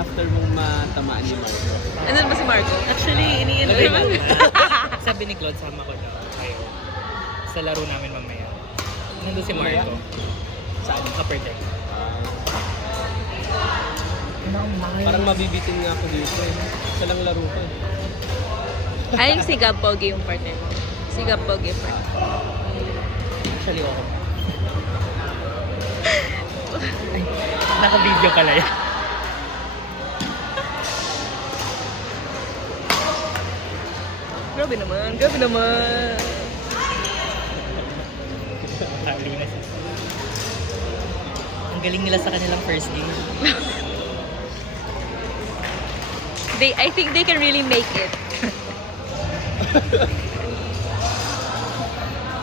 after mong matamaan ni Marco? Ano ba si Marco? Actually, iniintay Lagay mo. mo. Sabi ni Claude, sama ko daw kayo sa laro namin mamaya. Nandun si Marco. Saan? Upper deck. Parang mabibitin nga ako dito eh. Isa lang laro ko eh. Ay, si Gab Pogi yung partner mo. Si Gab Pogi yung partner. Actually, ako. Ay, naka-video pala yan. Grabe naman, grabe naman. Talo na siya. Ang galing nila sa kanilang first game. I think they can really make it.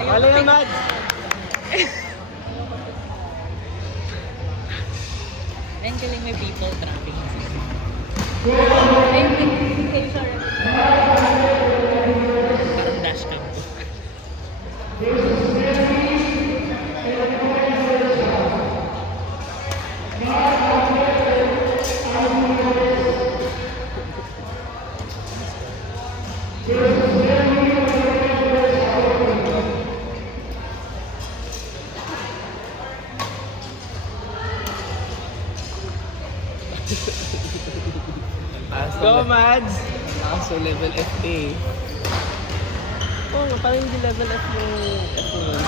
Wala na, Mads! Ang galing may people trapping. Parang dashcam ko. Go, Mads! Nakaso level F eh. Oo nga, parang hindi level F yung F mo yun.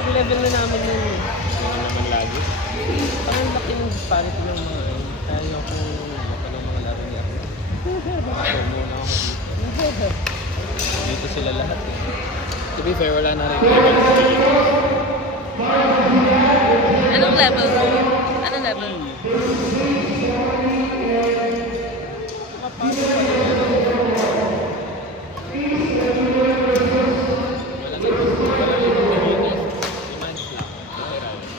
Ang level na namin yun eh. Hindi naman lagi. Parang laki ng disparity ng mga eh. Kaya ako ng mga laro niya. So muna ako dito. Dito sila lahat eh. To be fair, wala na rin. Anong level? Anong level?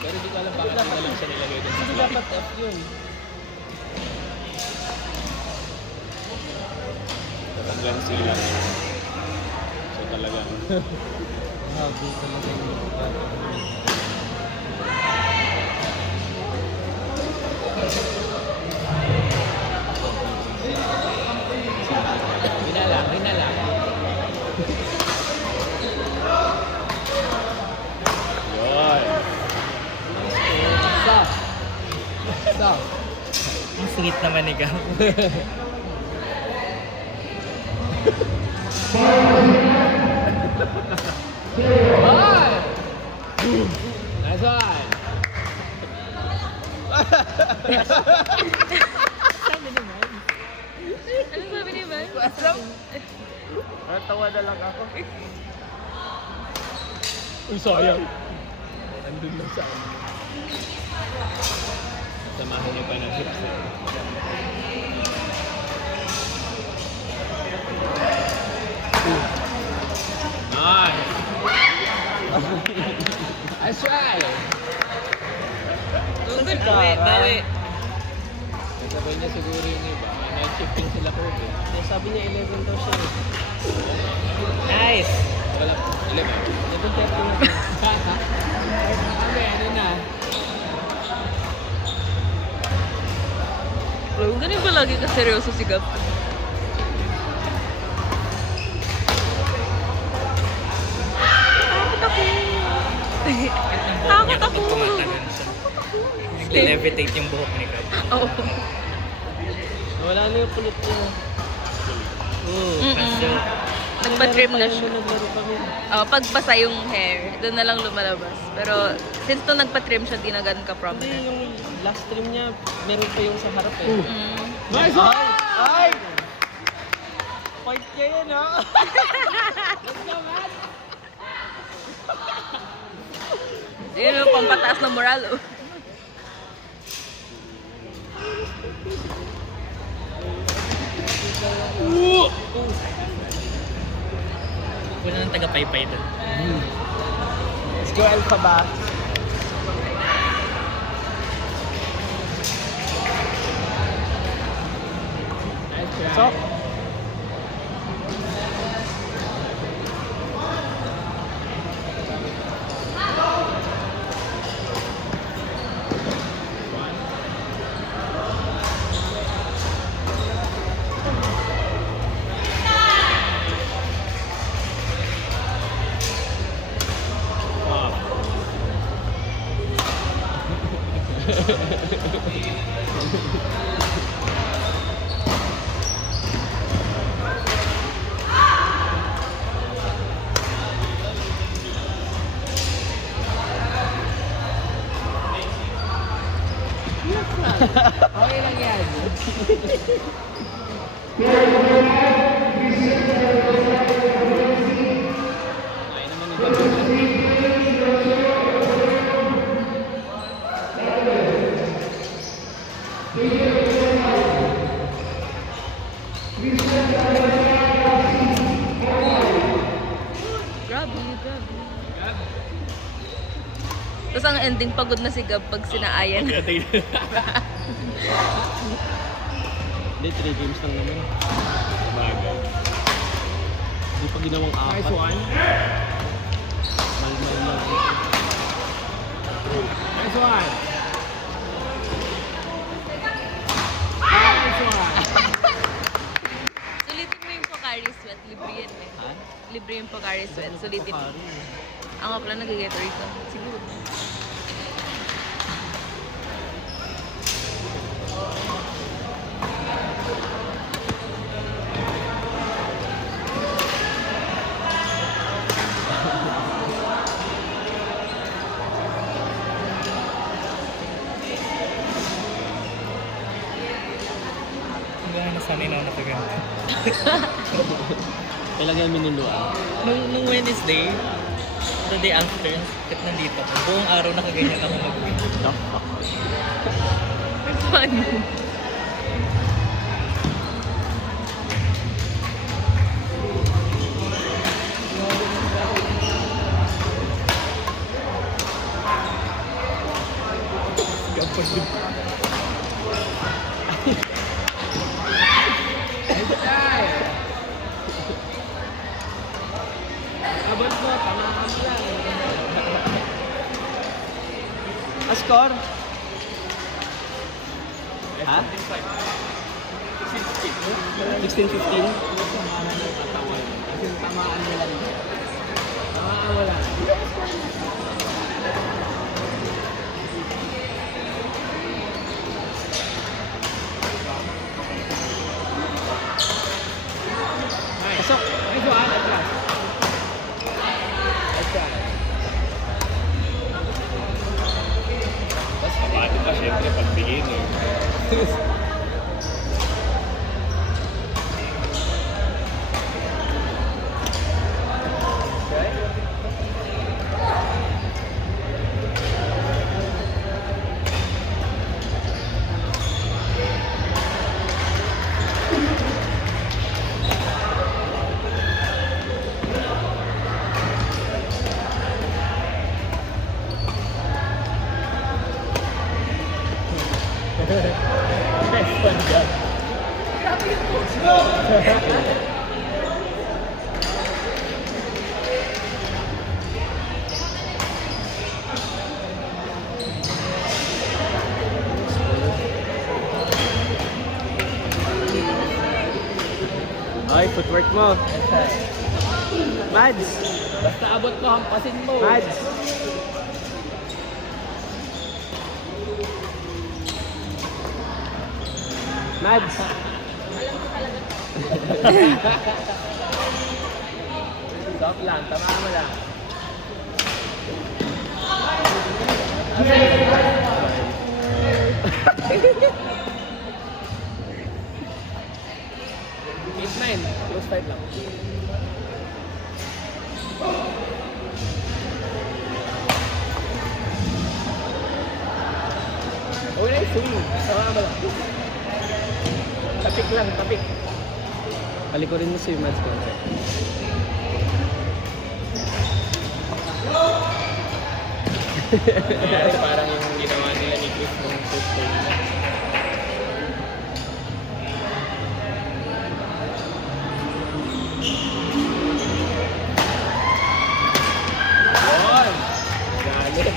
Pero di ko alam bakit na lang siya nilagay doon. Hindi dapat F yun. Tatanggan sila. So talagang habi talaga yung Hinala. Yun. Stop. Ang sweet naman ni Gab. Nice one. Sabi naman. Ano sabi ni Van? Tawa na lang ako. Uy, sayang. Nandun lang sa amin. Samahan niyo pa ng hips eh. Nice! Nice try! Bawi. Nasabay niya siguro yung iba. Night shifting sila ko eh. Sabi niya 11 daw siya eh. Nice. Wala, 11. 11:30 na. Kami, ano na? Ganun ba lagi ka seryoso si Gab? Takot ako. Kumatagan siya. Nag-levitate yung buhok ni Gab. Oo. Wala na yung kulit niya. Kasi Nagpa-trim na siya. Naglaro kami. Pag basa yung hair, doon na lang lumalabas. Pero since to nagpa-trim siya, di na ganun Hindi, ka-prominent. yung last trim niya, meron pa yung sa harap eh. Mm. Nice one! Ay! Point niya yan, ha? Let's go, man! Ayun yung pampataas ng moral. Oh. wala nang taga-paypay doon. Let's go, Alpha ba? Nice try. So, Okay lang yan. Ay naman ito. Grabe, grabe. Tapos ang ending, pagod na si Gab pag sinaayan. Hindi, 3 games lang naman. Sabagay. Hindi pa ginawang 4. Nice one. Mal lang. Nice one. Nice one. Sulitin mo yung Pocari Sweat. Libre yan eh. Ha? Libre yung Pocari Sweat. Sulitin mo. Pocari. Ang nga pala nag-Gatorade ka. Siguro. Hanggang nasanay na ako nakaganto. Kailangan yung minuluan. Nung Wednesday, the day after, kahit nandito ako, buong araw nakaganyan ako mag-win. The fuck? Fun. Abot mo, tamaan mo lang. Score? Ha? 16-15? Tamaan mo lang. Tamaan mo lang. Pasok! Nice one, atras. Mas mabati pa syempre pag beginner. Best one dyan. Ay, footwork mo. Mads! Basta abot ko, hampasin mo. Mads! Mads! Stop lang, tama mo lang. Eight, nine. Close fight lang. Okay na yung swing. Tama mo lang. Tapik lang, tapik. Palikurin mo si Mads konti. Parang yung ginawa nila ni Chris nung first time. Yun! Galit.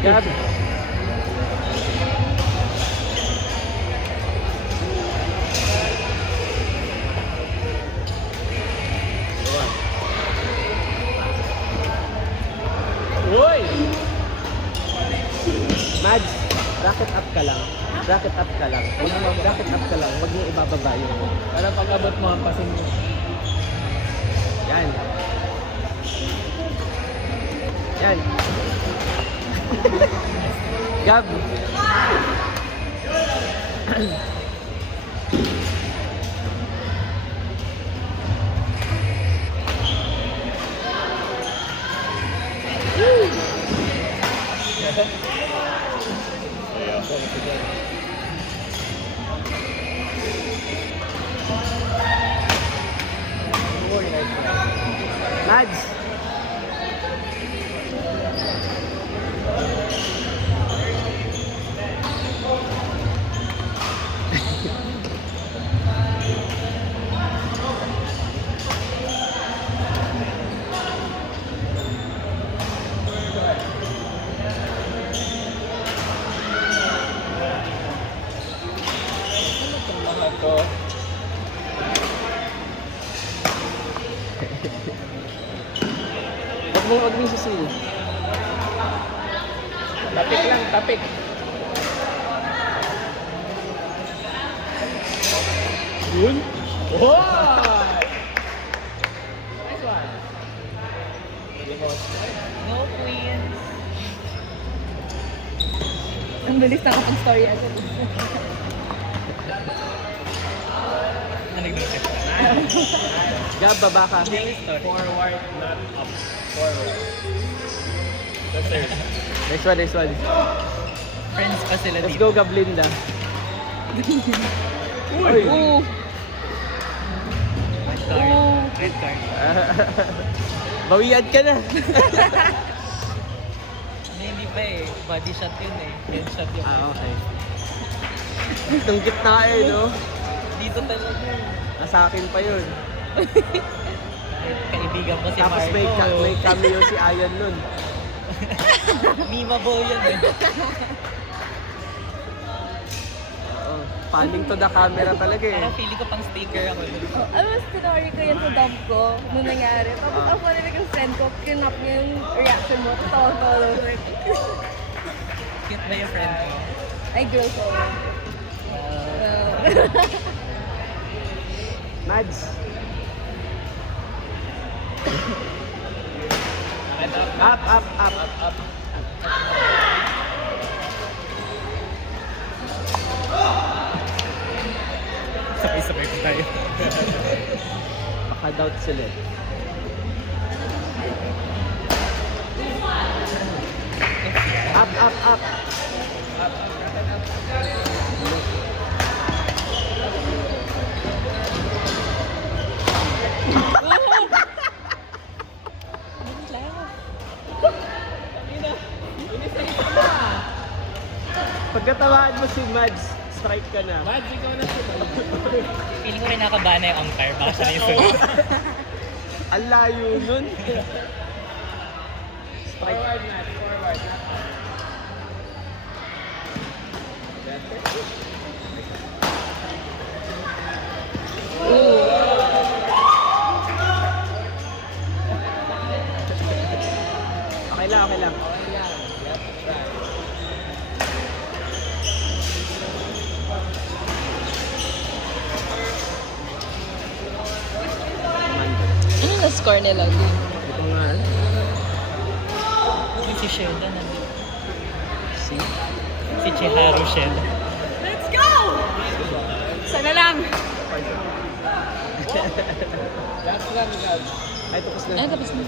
Gab. Uy! Mads, bracket up ka lang. Bracket up ka lang. Bracket up ka lang. Huwag niyo ibababa yung... Para pag-abot mo ang pasin mo. Yan. Yan. Gab. Mads. Mga to. Huwag mo sisil. Tapik lang, tapik. Yun. Wow! Nice one. No queens. Ang bilis nakapag-story agad. Nag-isip ka na. Gab, baba ka. Forward, not up. Forward. That's it. Next one, next one. Friends pa sila Let's dito. go, Gablinda. Uy! Oo. Red card. Red card. Bawian ka na. Hindi pa eh. Body shot yun eh. Head shot yun. Okay. Itong gitna eh, no? Dito talaga. Nasa akin pa yun. Kaibigan ko si Tapos Marco. may cameo si Ayan nun. Mima Bo yun eh. Oh, panning to the camera talaga eh. Parang feeling ko pang sticker ako. Alam mo, story ko yan sa dump ko nung nangyari. Tapos ako nila yung friend ko, kinap niya yung reaction mo. Tawa-tawa lang. Cute ba yung friend ko? Ay, girl ko. Mads. Up, up, up. Sabay-sabay ko tayo. Baka doubt sila eh. Up, up, up. Pagkatawaan mo si Mads, strike ka na. Mads, ikaw na si Feeling ko rin nakabana yung umpire. Baka siya na yung sunod. Ang layo nun. Strike. Forward, Mads. Forward. Okay lang, okay lang. Ano na score nila? Ito nga. Si Shelda nandito. Si? Si Chiharu Shelda. Let's go! Sana lang. Last one, Gab. Ay, tapos na. Ay, tapos na.